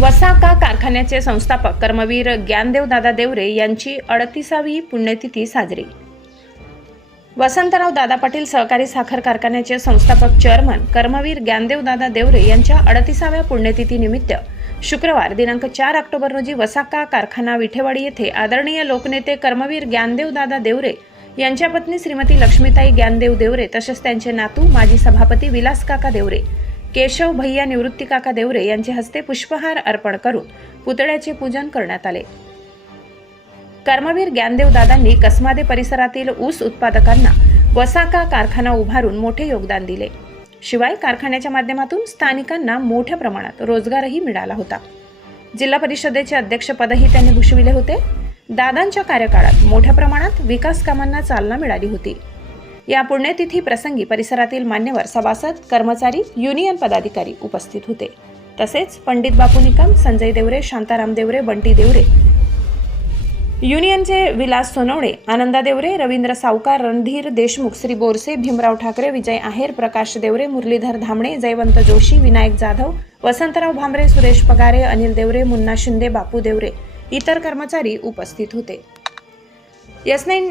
वसाका कारखान्याचे संस्थापक कर्मवीर ज्ञानदेव दादा देवरे यांची अडतीसावी पुण्यतिथी साजरी. वसंतराव दादा पाटील सहकारी साखर कारखान्याचे संस्थापक चेअरमन कर्मवीर ज्ञानदेव दादा देवरे यांच्या अडतीसाव्या पुण्यतिथीनिमित्त शुक्रवार दिनांक चार ऑक्टोबर रोजी वसाका कारखाना विठेवाडी येथे आदरणीय लोकनेते कर्मवीर ज्ञानदेव दादा देवरे यांच्या पत्नी श्रीमती लक्ष्मीताई ज्ञानदेव देवरे तसेच त्यांचे नातू माजी सभापती विलास काका देवरे केशव भैया निवृत्ती काका देवरे यांचे हस्ते पुष्पहार अर्पण करून पुतळ्याचे पूजन करण्यात आले. कर्मवीर ज्ञानदेव दादांनी कसमादे परिसरातील ऊस उत्पादकांना वसाका कारखाना उभारून मोठे योगदान दिले. शिवाय कारखान्याच्या माध्यमातून स्थानिकांना मोठ्या प्रमाणात रोजगारही मिळाला होता. जिल्हा परिषदेचे अध्यक्षपदही त्यांनी भूषविले होते. दादांच्या कार्यकाळात मोठ्या प्रमाणात विकास कामांना चालना मिळाली होती. या पुण्यतिथी प्रसंगी परिसरातील मान्यवर सभासद कर्मचारी युनियन पदाधिकारी उपस्थित होते. तसेच पंडित बापू निकम संजय देवरे शांताराम देवरे बंटी देवरे युनियनचे विलास सोनवणे आनंदा देवरे रवींद्र सावकार रणधीर देशमुख श्री बोरसे भीमराव ठाकरे विजय आहेर प्रकाश देवरे मुरलीधर धामणे जयवंत जोशी विनायक जाधव वसंतराव भांबरे सुरेश पगारे अनिल देवरे मुन्ना शिंदे बापू देवरे इतर कर्मचारी उपस्थित होते. S nine